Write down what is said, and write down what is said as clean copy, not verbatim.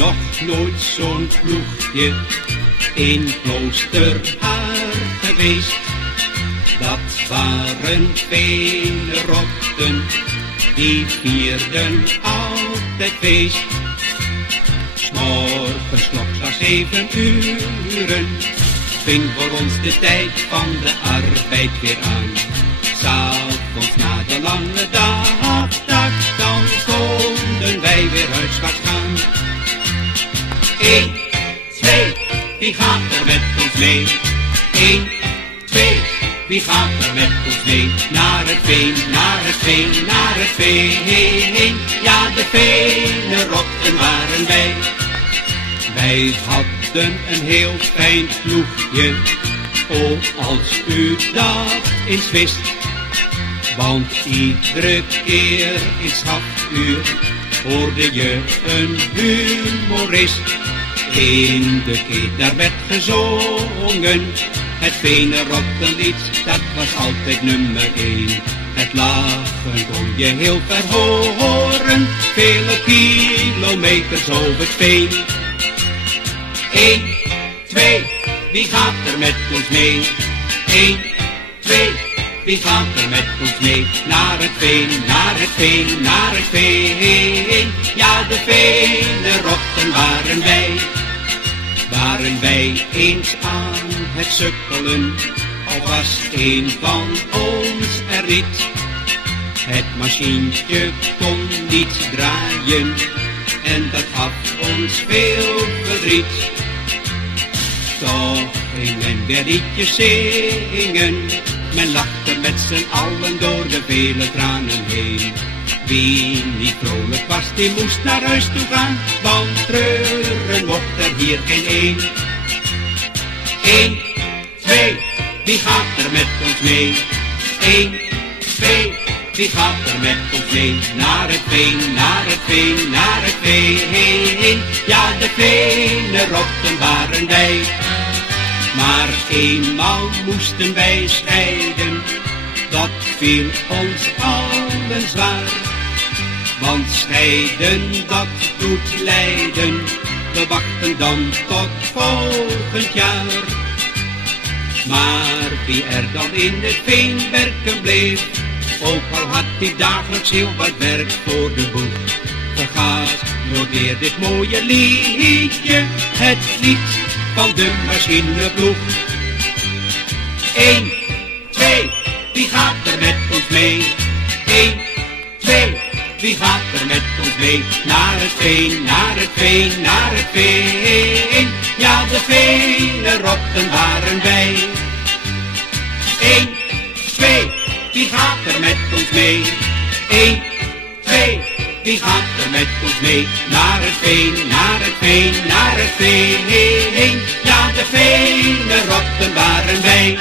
nog nooit zo'n ploegje in Kloosterhaar geweest. Dat waren vele rotten, die vierden altijd feest. 's Morgens klokslags 7 uren, ving voor ons de tijd van de arbeid weer aan. 's Avonds na de lange dag, dan konden wij weer huiswaarts gaan. 1, 2, wie gaat er met ons mee? 1, 2, wie gaat er met ons mee? Naar het veen, naar het veen, naar het veen. Ja, de veenerotten waren wij. Wij hadden een heel fijn ploegje, oh als u dat eens wist. Want iedere keer in schafuur hoorde je een humorist. In de keet daar werd gezongen, het veenerottenlied, dat was altijd nummer 1. Het lachen kon je heel ver horen, vele kilometers over het veen. 1, 2, wie gaat er met ons mee? 1, 2, wie gaat er met ons mee? Naar het veen, naar het veen, naar het veen. Ja, de veenerotten waren wij. Waren wij eens aan het sukkelen, al was een van ons er niet. Het machientje kon niet draaien en dat gaf ons veel verdriet. Toch ging men weer liedjes zingen, men lachte met z'n allen door de vele tranen heen. Wie niet vrolijk was, die moest naar huis toe gaan, want treuren mocht er hier geen één. 1, 2, wie gaat er met ons mee? 1, 2, wie gaat er met ons mee? Naar het veen, naar het veen, naar het veen. Ja, de veenerotten waren wij. Maar eenmaal moesten wij scheiden, dat viel ons allen zwaar. Want scheiden, dat doet lijden, we wachten dan tot volgend jaar. Maar wie er dan in het veen werken bleef, ook al had hij dagelijks heel wat werk voor de boeg, vergaat nooit weer dit mooie liedje, het lied van de machineploeg. 1, 2, wie gaat er met ons mee? 1, 2, wie gaat er met ons mee? Naar het veen, naar het veen, naar het veen. Ja, de veenerotten waren wij. 1, 2, wie gaat er met ons mee? 1, 2, wie gaat er met ons mee? Naar het veen, naar het veen, naar het veen. Ja, de veenerotten waren wij.